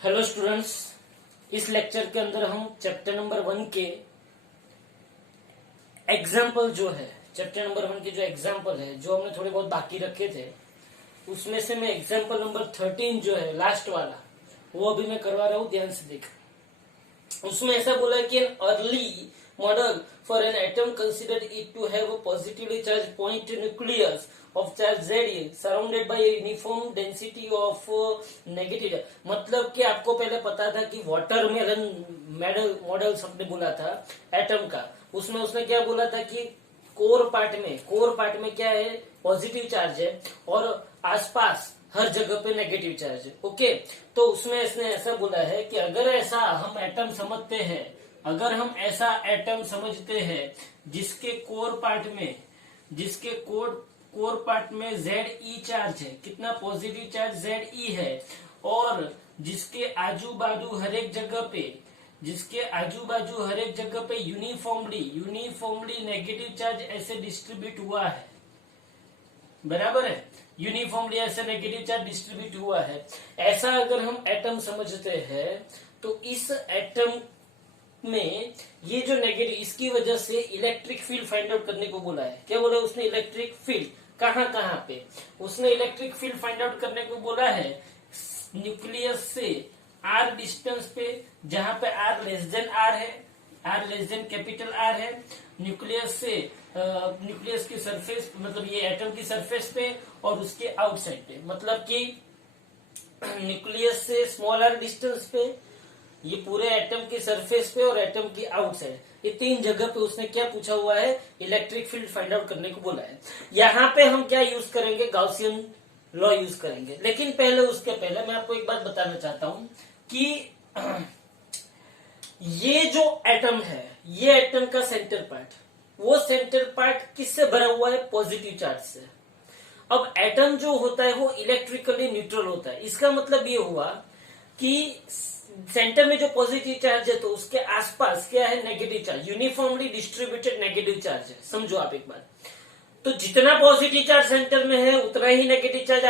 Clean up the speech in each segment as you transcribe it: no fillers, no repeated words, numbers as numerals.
Hello students, इस lecture के अंदर हम चैप्टर नंबर 1 के एग्जाम्पल जो है, चैप्टर नंबर 1 के जो एग्जाम्पल है जो हमने थोड़े बहुत बाकी रखे थे, उसमें से मैं एग्जाम्पल नंबर 13 जो है लास्ट वाला, वो अभी मैं करवा रहा हूँ। ध्यान से देख। उसमें ऐसा बोला है कि an early model for an atom considered it to have a positively charge point nucleus of charge Z surrounded by uniform density of negative. मतलब कि आपको पहले पता था कि वाटरमेलन मॉडल सबने बोला था एटम का। उसमें उसने क्या बोला था कि कोर पार्ट में क्या है, पॉजिटिव चार्ज है और आसपास हर जगह पे नेगेटिव चार्ज है। ओके, तो उसमें इसने ऐसा बोला है कि अगर ऐसा हम एटम समझते हैं, अगर हम ऐसा एटम समझते हैं जिसके कोर पार्ट में Ze चार्ज है, कितना पॉजिटिव चार्ज Ze है, और जिसके आजू बाजू हर एक जगह पे यूनिफॉर्मली नेगेटिव चार्ज ऐसे डिस्ट्रीब्यूट हुआ है। बराबर है, यूनिफॉर्मली ऐसे नेगेटिव चार्ज डिस्ट्रीब्यूट हुआ है। ऐसा अगर हम एटम समझते हैं तो इस एटम में ये जो नेगेटिव, इसकी वजह से इलेक्ट्रिक फील्ड फाइंड आउट करने को बोला है। क्या बोला उसने? Electric field. कहां पे उसने इलेक्ट्रिक फील्ड फाइंड आउट करने को बोला है? न्यूक्लियस से r डिस्टेंस पे, जहां पे r लेस देन r है, r less then capital R है। न्यूक्लियस की सरफेस, मतलब ये एटम की सरफेस पे और उसके आउटसाइड पे, मतलब कि न्यूक्लियस से स्मॉल r डिस्टेंस पे, ये पूरे एटम की सरफेस पे और एटम की आउटसाइड, ये 3 जगह पे उसने क्या पूछा हुआ है? इलेक्ट्रिक फील्ड फाइंड आउट करने को बोला है। यहाँ पे हम क्या यूज करेंगे? गॉसियन लॉ यूज करेंगे। लेकिन उसके पहले मैं आपको एक बात बताना चाहता हूं कि ये जो एटम है, ये एटम का सेंटर पार्ट, वो सेंटर पार्ट किससे भरा हुआ है? पॉजिटिव चार्ज से। अब एटम जो होता है वो इलेक्ट्रिकली न्यूट्रल होता है। इसका मतलब ये हुआ कि सेंटर में जो पॉजिटिव चार्ज है तो उसके आसपास क्या है? Negative charge, uniformly distributed negative charge है। समझो आप एक बात, तो जितना पॉजिटिव चार्ज सेंटर में है उतना ही नेगेटिव चार्ज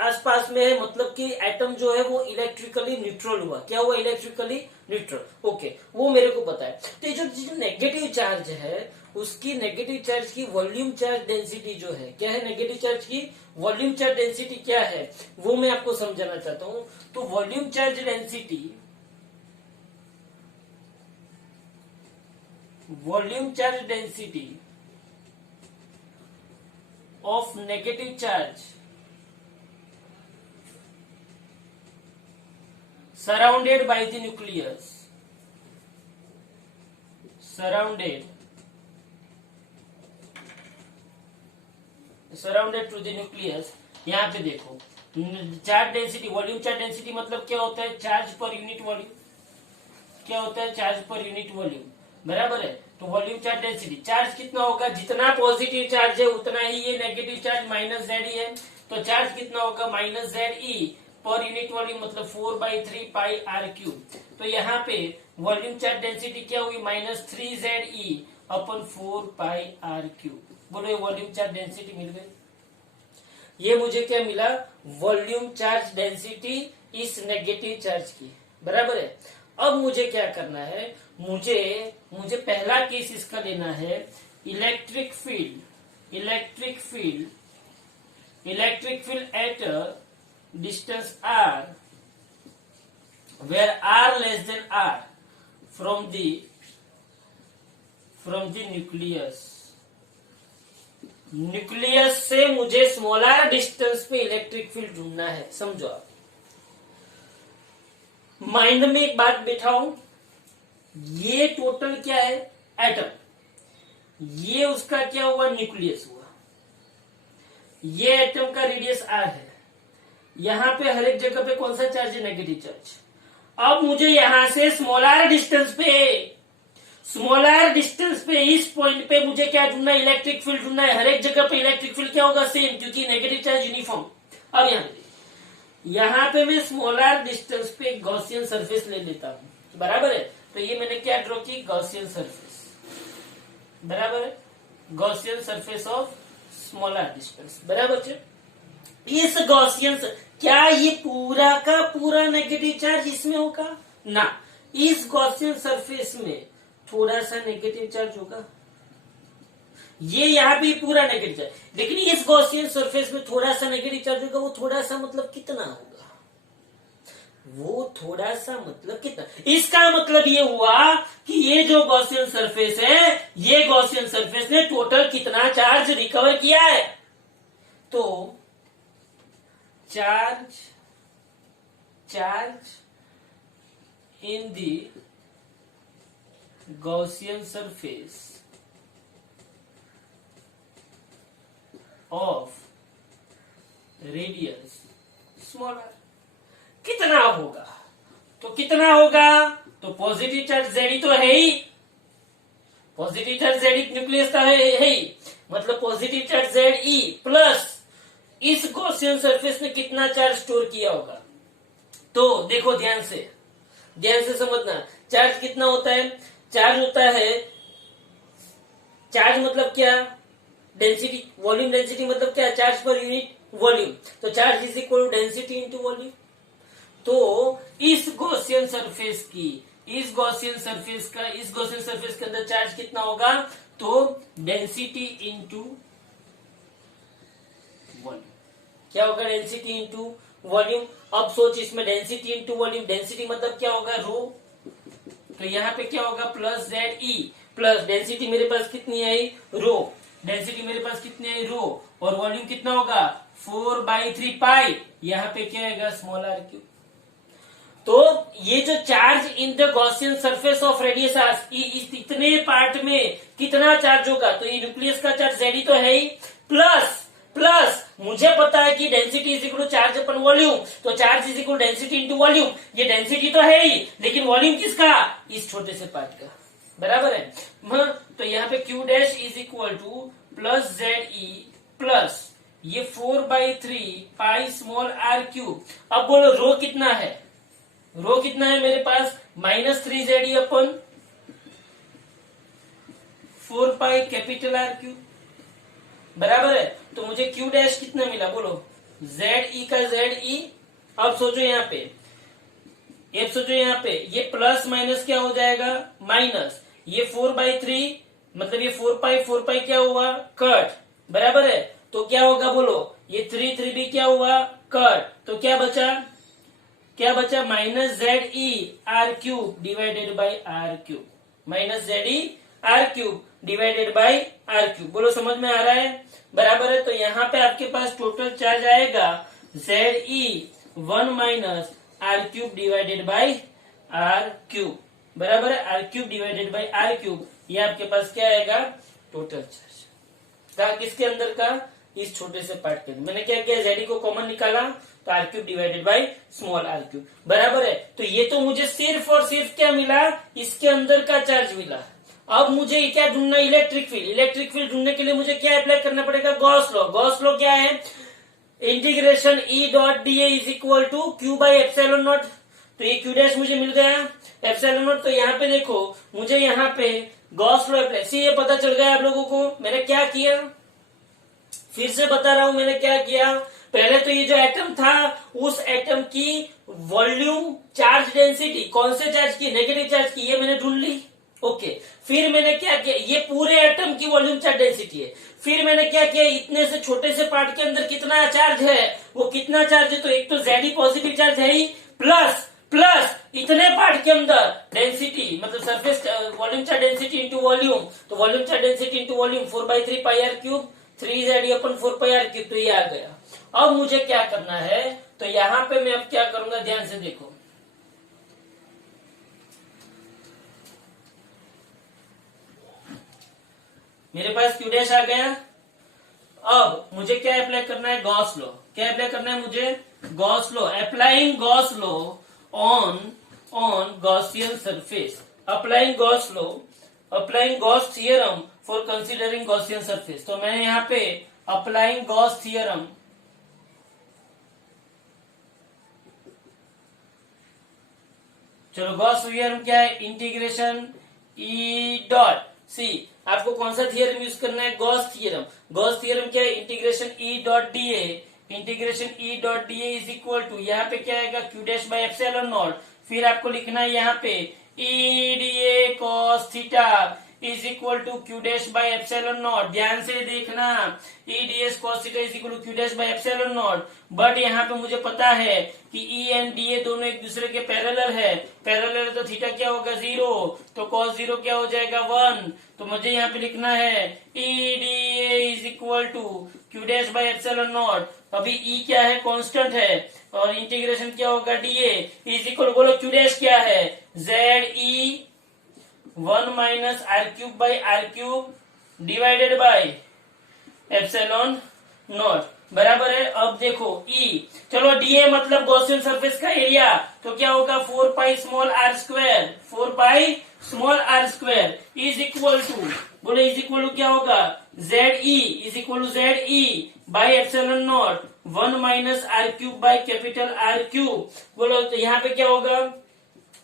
आसपास में है। मतलब कि एटम जो है वो इलेक्ट्रिकली न्यूट्रल हुआ। क्या हुआ? Electrically neutral. ओके, वो मेरे को पता है। तो ये जो नेगेटिव चार्ज है, उसकी नेगेटिव चार्ज की वॉल्यूम चार्ज डेंसिटी जो है, क्या है? नेगेटिव चार्ज की वॉल्यूम चार्ज डेंसिटी क्या है, वो मैं आपको समझाना चाहता हूं। तो volume charge density of negative charge surrounded by the nucleus, surrounded to the nucleus। यहाँ पे देखो, charge density, volume charge density मतलब क्या होता है? Charge per unit volume. क्या होता है? Charge per unit volume. बराबर है। तो वॉल्यूम चार्ज डेंसिटी, चार्ज कितना होगा? जितना पॉजिटिव चार्ज है उतना ही ये नेगेटिव चार्ज माइनस Ze है। तो चार्ज कितना होगा? माइनस Ze पर यूनिट वॉल्यूम, मतलब 4/3 पाई r3। तो यहाँ पे वॉल्यूम चार्ज डेंसिटी क्या हुई? -3 Ze अपन 4 पाई r3। बोलो, ये वॉल्यूम चार्ज डेंसिटी मिल गई। ये मुझे क्या मिला? वॉल्यूम चार्ज डेंसिटी इस नेगेटिव चार्ज की। बराबर है। अब मुझे क्या करना है? मुझे पहला केस इसका लेना है, electric field at distance r, where r less than r from the nucleus से मुझे स्मॉलर डिस्टेंस पे इलेक्ट्रिक फील्ड ढूंढना है। समझो आप, माइंड में एक बात बिठाओ, ये टोटल क्या है? एटम। ये उसका क्या हुआ? न्यूक्लियस हुआ। ये एटम का रेडियस r है। यहां पे हर एक जगह पे कौन सा चार्ज है? Negative charge. अब मुझे यहां से स्मॉलर डिस्टेंस पे इस पॉइंट पे मुझे क्या ढूंढना? इलेक्ट्रिक फील्ड ढूंढना है। हर एक जगह पे इलेक्ट्रिक फील्ड क्या होगा? सेम, क्योंकि नेगेटिव चार्ज यूनिफॉर्म। अब यहाँ पे मैं स्मॉलर डिस्टेंस पे एक गॉसियन सरफेस ले लेता हूं। बराबर है। तो ये मैंने क्या ड्रॉ की? Gaussian surface. बराबर है, Gaussian surface of smaller distance. बराबर है। इस गॉसियन क्या ये पूरा का पूरा नेगेटिव चार्ज इसमें होगा? ना, इस गॉसियन सरफेस में थोड़ा सा नेगेटिव चार्ज होगा, ये यहाँ भी पूरा नेगेटिव चार्ज, लेकिन इस गॉसियन सरफेस में थोड़ा सा नेगेटिव चार्ज होगा। वो थोड़ा सा मतलब कितना होगा? वो थोड़ा सा मतलब कितना? इसका मतलब ये हुआ कि ये जो गॉसियन सरफेस है, ये गॉसियन सरफेस ने टोटल कितना चार्ज रिकवर किया है? तो charge in the Gaussian surface of radius small R कितना होगा? तो कितना होगा? तो पॉजिटिव चार्ज जेडी तो है ही, पॉजिटिव चार्ज जेडी न्यूक्लियस का है ही, मतलब positive charge Z E plus इस गॉसियन सरफेस ने कितना चार्ज स्टोर किया होगा? तो देखो ध्यान से समझना, चार्ज कितना होता है? चार्ज होता है, चार्ज मतलब क्या? डेंसिटी, वॉल्यूम डेंसिटी मतलब क्या? Charge per unit volume. तो charge is equal to density into volume. तो इस गॉसियन सरफेस के अंदर चार्ज कितना होगा? तो डेंसिटी इंटू वॉल्यूम। क्या होगा? Density into volume. अब सोच इसमें डेंसिटी इंटू वॉल्यूम, डेंसिटी मतलब क्या होगा? रो। तो यहाँ पे क्या होगा? Plus Z E plus density मेरे पास कितनी आई? रो। डेंसिटी मेरे पास कितनी आई? रो। और वॉल्यूम कितना होगा? 4/3 पाई। यहाँ पे क्या आएगा? Small R cube. तो ये जो charge in the Gaussian surface of radius R, इस इतने पार्ट में कितना चार्ज होगा? तो ये न्यूक्लियस का चार्ज जेडी तो है ही, प्लस मुझे पता है कि density is equal to charge upon volume, तो charge is equal density into volume. ये डेंसिटी तो है ही, लेकिन वॉल्यूम किसका? इस छोटे से पार्ट का, बराबर है। तो यहाँ पे Q dash is equal two plus Z E plus ये 4/3 पाई स्मॉल आर क्यूब। अब बोलो रो कितना है? रो कितना है मेरे पास? -3 Z E upon 4 pi capital R cube, बराबर है। तो मुझे क्यू डैश कितना मिला? बोलो जेड ई का जेड ई। अब सोचो यहाँ पे, ये प्लस माइनस क्या हो जाएगा? माइनस। ये 4/3 मतलब ये 4 पाई क्या हुआ? कट, बराबर है। तो क्या होगा? बोलो ये 3 भी क्या हुआ? कट। तो क्या बचा? -Z E R cube divided by R cube, -Z E R cube divided by R cube. बोलो समझ में आ रहा है? बराबर है। तो यहाँ पे आपके पास टोटल चार्ज आएगा Z E 1 minus R cube divided by R cube, बराबर है। R cube divided by R cube, ये आपके पास क्या आएगा? टोटल चार्ज किसके अंदर का? इस छोटे से पार्ट के अंदर। मैंने क्या किया? जेडी को कॉमन निकाला, तो R cube divided by small R cube, बराबर है। तो ये तो मुझे सिर्फ और सिर्फ क्या मिला? इसके अंदर का चार्ज मिला। अब मुझे क्या ढूंढना? इलेक्ट्रिक फील्ड ढूंढने के लिए मुझे क्या अप्लाई करना पड़ेगा? गॉस लॉ क्या है? Integration E dot D is equal to Q by epsilon naught. तो ये क्यू डैश मुझे मिल गया, एप्सिलॉन नॉट। तो यहाँ पे देखो, मुझे यहाँ पे गॉस लॉ अप्लाई, सी ये पता चल गया आप लोगों को मैंने क्या किया? फिर से बता रहा हूं मैंने क्या किया। पहले तो ये जो एटम था, उस एटम की वॉल्यूम चार्ज डेंसिटी कौन से चार्ज की? नेगेटिव चार्ज की, ये मैंने ढूंढ ली। ओके, फिर मैंने क्या किया? ये पूरे एटम की वॉल्यूम चार्ज डेंसिटी है। फिर मैंने क्या किया? इतने से छोटे से पार्ट के अंदर कितना चार्ज है? वो कितना चार्ज है? तो एक तो जेडी पॉजिटिव चार्ज है ही, प्लस इतने पार्ट के अंदर डेंसिटी मतलब surface volume charge density into volume. तो volume charge density into volume 4/3 pi R cube, 3 जेडी अपन 4 पाई आर क्यूब। तो ये आ गया। अब मुझे क्या करना है? तो यहां पे मैं अब क्या करूंगा? ध्यान से देखो, मेरे पास क्यू डैश आ गया। अब मुझे क्या अप्लाई करना है? Gauss law. क्या अप्लाई करना है मुझे? Gauss law. Applying Gauss law on Gaussian surface, applying Gauss theorem for considering Gaussian surface. तो मैंने यहाँ पे अप्लाइंग गॉस थियरम, चलो गॉस थियरम क्या है? Integration E dot C. आपको कौन सा थियरम यूज करना है? Gauss theorem. गॉस थियरम क्या है? Integration E dot D A integration E dot D is equal to, यहाँ पे क्या आएगा Q dash by epsilon naught, फिर आपको लिखना है यहाँ पे E D A cos theta is equal to Q dash by epsilon naught. ध्यान से देखना, E D S cos theta is equal to Q dash by epsilon naught, but यहाँ पे मुझे पता है कि ई एंड डी ए दोनों एक दूसरे के पैरेलल है, पैरेलल तो थीटा क्या होगा 0, तो कॉस 0 क्या हो जाएगा 1, तो मुझे यहाँ पे लिखना है E D A is equal to Q dash by epsilon naught. अभी ई क्या है, कांस्टेंट है, और इंटीग्रेशन क्या होगा डी ए इज इक्वल, बोलो क्यू डैश क्या है, Z E 1 minus R cube by R cube divided by epsilon naught, बराबर है। अब देखो ई, चलो डीए मतलब गॉसियन सरफेस का एरिया, तो क्या होगा 4 pi small R square, 4 pi small R square is equal to, बोले इज इक्वल टू क्या होगा, Z E is equal to Z E by epsilon naught 1 minus R cube by capital R cube. बोलो तो यहाँ पे क्या होगा,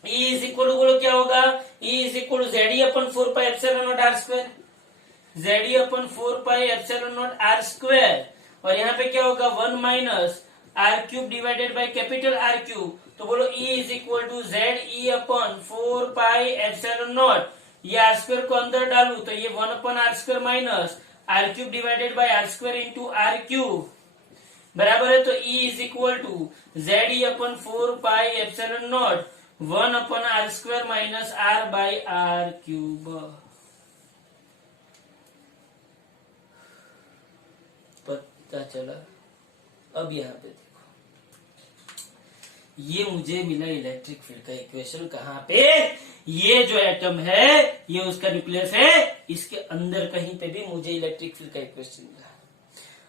E is equal to, बोलो क्या होगा, E is equal to Z E upon 4 pi epsilon naught R square, Z E upon 4 pi epsilon naught R square, और यहाँ पे क्या होगा 1 minus R cube divided by capital R cube, तो बोलो E is equal to Z E upon 4 pi epsilon naught, ये R square को अंदर डालू तो ये 1 upon R square minus R cube divided by are square into R cube, बराबर है। तो E is equal to Z E upon 4 pi epsilon naught 1 upon R square minus R by R cube. पता चला। अब यहाँ पे देखो, ये मुझे मिला इलेक्ट्रिक फील्ड का इक्वेशन, कहाँ पे, ये जो एटम है ये उसका न्यूक्लियस है, इसके अंदर कहीं पे भी मुझे इलेक्ट्रिक फील्ड का इक्वेशन मिला।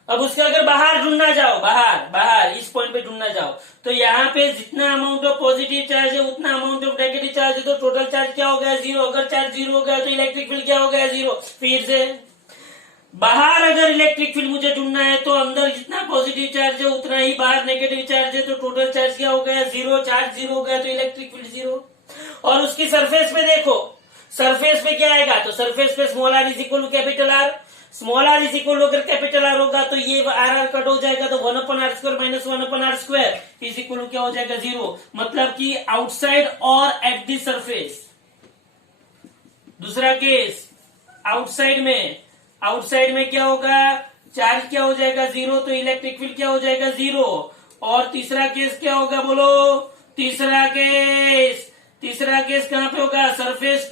अब उसका अगर बाहर ढूंढना जाओ, बाहर इस पॉइंट पे ढूंढना जाओ, तो यहाँ पे जितना अमाउंट ऑफ पॉजिटिव चार्ज है उतना अमाउंट ऑफ नेगेटिव चार्ज है, तो टोटल चार्ज क्या हो गया 0। अगर चार्ज 0 हो गया तो इलेक्ट्रिक फील्ड क्या हो गया 0। फिर से बाहर अगर इलेक्ट्रिक फील्ड मुझे ढूंढना है तो अंदर जितना पॉजिटिव चार्ज है उतना ही बाहर नेगेटिव चार्ज है, तो टोटल चार्ज क्या हो गया 0। चार्ज 0 हो गया तो इलेक्ट्रिक फील्ड 0। और उसकी सरफेस पे देखो, सरफेस पे क्या आएगा, तो सरफेस पे small R is equal to capital R, small R is equal अगर कैपिटल आर होगा तो ये आर आर कट हो जाएगा, तो 1 upon R square minus 1 upon R square is equal to क्या हो जाएगा 0। मतलब कि आउटसाइड और एट दी सरफेस। दूसरा केस, आउटसाइड में क्या होगा, चार्ज क्या हो जाएगा 0, तो इलेक्ट्रिक फील्ड क्या हो जाएगा 0। और तीसरा केस क्या होगा, बोलो तीसरा केस कहाँ पे होगा, सरफेस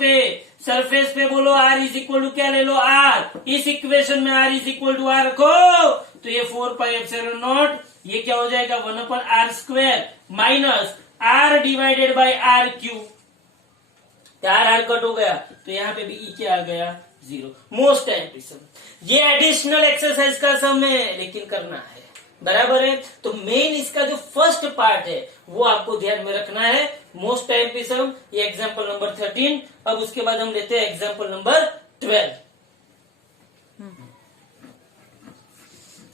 पे बोलो आर इज इक्वल टू क्या ले लो आर, इस इक्वेशन में R is equal to R रखो, तो ये 4 पाई एप्सिलॉन नॉट, ये क्या हो जाएगा 1 upon R square minus R divided by R cube, R cut हो गया, तो यहाँ पे भी ई क्या आ गया 0। मोस्ट एम्प्लीसम, ये एडिशनल एक्सरसाइज का सम है लेकिन करना है, बराबर है। तो मेन इसका जो फर्स्ट पार्ट है वो आपको ध्यान में रखना है, मोस्ट एम्प्लीसम, ये एग्जांपल नंबर 13। अब उसके बाद हम लेते हैं एग्जांपल नंबर 12।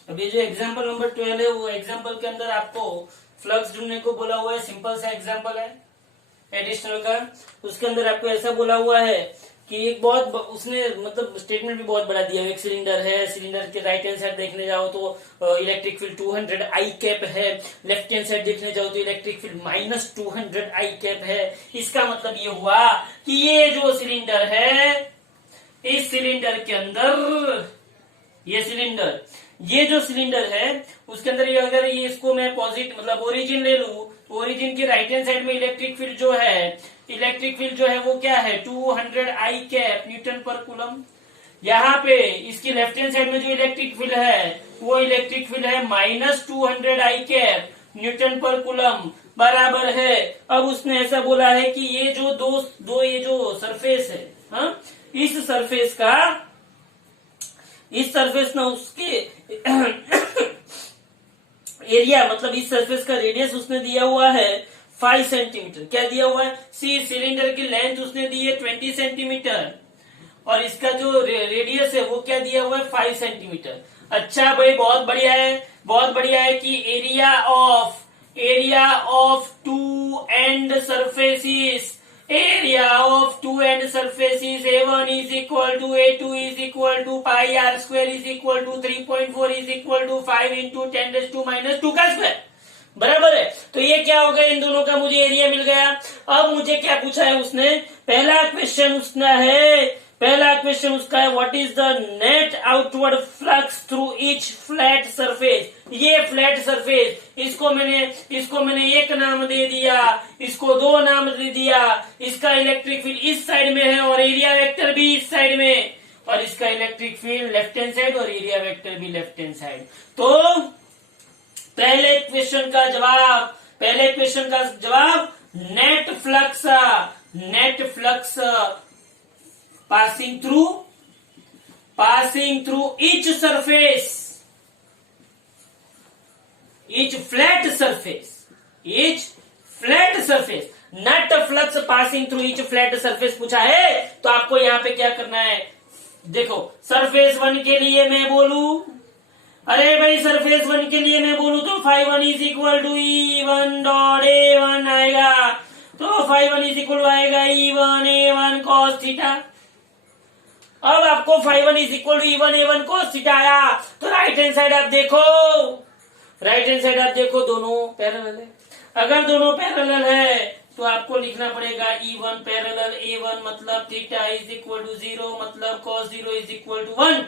अब ये जो एग्जांपल नंबर 12 है वो एग्जांपल के अंदर आपको फ्लक्स ढूंढने को बोला हुआ है, सिंपल सा एग्जांपल है एडिशनल का। उसके अंदर आपको ऐसा बोला हुआ है कि एक बहुत, उसने मतलब स्टेटमेंट भी बहुत बड़ा दिया है। एक सिलेंडर है, सिलेंडर के राइट हैंड साइड देखने जाओ तो इलेक्ट्रिक फील्ड 200 आई कैप है, लेफ्ट हैंड साइड देखने जाओ तो इलेक्ट्रिक फील्ड माइनस 200 आई कैप है। इसका मतलब ये हुआ कि ये जो सिलेंडर है, इस सिलेंडर के अंदर ये जो सिलेंडर है उसके अंदर ये, अगर ये इसको मैं पॉजिटिव मतलब ओरिजिन ले लू, तो ओरिजिन के राइट हैंड साइड में इलेक्ट्रिक फील्ड जो है वो क्या है 200 आई कैप न्यूटन पर कूलम। यहाँ पे इसकी लेफ्ट हैंड साइड में जो इलेक्ट्रिक फील्ड है वो इलेक्ट्रिक फील्ड है माइनस 200 आई कैप न्यूटन पर कूलम, बराबर है। अब उसने ऐसा बोला है कि ये जो ये जो सरफेस है, हाँ, इस सरफेस ना उसके एरिया मतलब इस सरफेस का रेडियस उसने दिया हुआ है 5 सेंटीमीटर। क्या दिया हुआ है, सिलेंडर की लेंथ उसने दी है 20 सेंटीमीटर और इसका जो रेडियस है वो क्या दिया हुआ है 5 सेंटीमीटर। अच्छा भाई, बहुत बढ़िया है कि area of two end surfaces area of two end surfaces A1 is equal to A2 is equal to pi r square is equal to 3.4 is equal to 5 into 10 raised to minus 2 का square, बराबर है। तो ये क्या हो गया, इन दोनों का मुझे एरिया मिल गया। अब मुझे क्या पूछा है उसने, पहला क्वेश्चन उसका है what is the net outward flux through each flat surface. ये फ्लैट सरफेस, इसको मैंने एक नाम दे दिया, इसको दो नाम दे दिया, इसका इलेक्ट्रिक फील्ड इस साइड में है और एरिया वेक्टर भी इस साइड में, और इसका electric field left hand side और एरिया वेक्टर भी लेफ्ट हैंड साइड। तो पहले क्वेश्चन का जवाब net flux passing through each flat surface net flux passing through each flat surface पूछा है। तो आपको यहाँ पे क्या करना है, देखो सरफेस 1 के लिए मैं बोलूं, अरे भाई सरफेस 1 के लिए मैं बोलूं तो φ1 is equal to E1 dot A1 आएगा। तो φ1 इज इक्वल टू आएगा E1 A1 cos थीटा। अब आपको φ1 is equal to E1 A1 cos theta आया, तो राइट हैंड साइड आप देखो दोनों पैरेलल है। अगर दोनों पैरेलल है तो आपको लिखना पड़ेगा E1 पैरेलल A1 मतलब थीटा इज इक्वल टू 0 मतलब cos 0 इज इक्वल टू 1।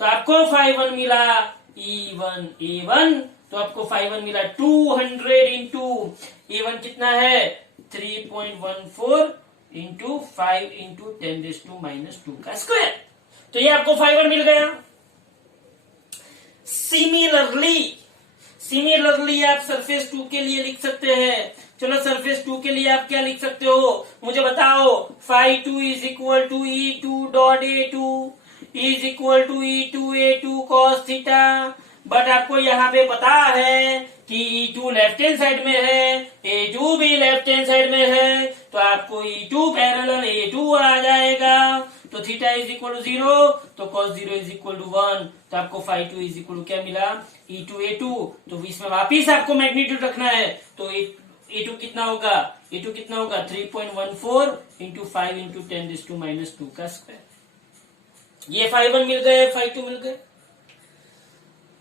तो आपको φ1 मिला E1 A1, तो आपको φ1 मिला 200 इंटू A1 कितना है 3.14 into 5 into 10 raise to minus 2 का स्क्वायर। तो ये आपको φ1 मिल गया। सिमिलरली आप सरफेस 2 के लिए लिख सकते हैं। चलो सरफेस 2 के लिए आप क्या लिख सकते हो मुझे बताओ। φ2 is equal to E2 dot A2 is equal to E2 A2 cos theta. But आपको यहाँ पे पता है कि E2 लेफ्ट हैंड साइड में है, A2 भी लेफ्ट हैंड साइड में है, तो आपको E2 पैरेलल A2 आ जाएगा। तो थीटा इज इक्वल टू 0, तो cos 0 इज इक्वल टू 1, तो आपको φ2 इज इक्वल टू क्या मिला E2 A2। तो इसमें वापिस आपको मैग्नीट्यूड रखना है, तो A2 कितना होगा 3.14 into 5 into 10 raise to minus 2 का स्क्वायर। ये φ1 मिल गए, φ2 मिल गए,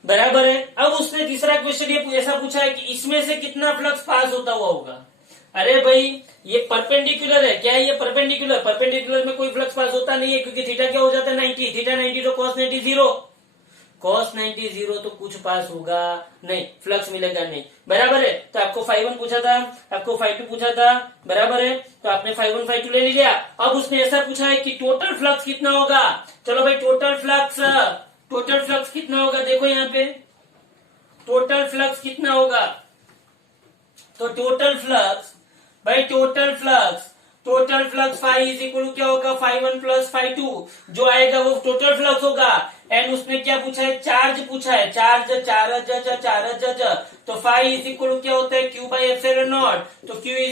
बराबर है। अब उसने तीसरा क्वेश्चन ये ऐसा पूछा है कि इसमें से कितना फ्लक्स पास होता हुआ होगा। अरे भाई ये परपेंडिकुलर है, क्या है ये परपेंडिकुलर में कोई फ्लक्स पास होता नहीं है, क्योंकि थीटा क्या हो जाता है 90, थीटा 90 तो cos 90 0, cos 90 0 तो कुछ पास होगा नहीं, फ्लक्स मिलेगा नहीं, बराबर है। तो आपको φ1 पूछा था, आपको φ2 पूछा था, बराबर है। तो आपने φ1 φ2 ले लिया। अब उसने ऐसा पूछा है कि टोटल फ्लक्स कितना होगा। चलो भाई टोटल फ्लक्स कितना होगा, देखो यहाँ पे टोटल फ्लक्स कितना होगा। तो total flux phi is equal to क्या होगा φ1 प्लस φ2, जो आएगा वो टोटल फ्लक्स होगा। एंड उसने क्या पूछा है, चार्ज पूछा है, चार्ज तो फाई इज इक्वल टू क्या होता है Q बाई एप्सिलॉन नॉट। तो Q इज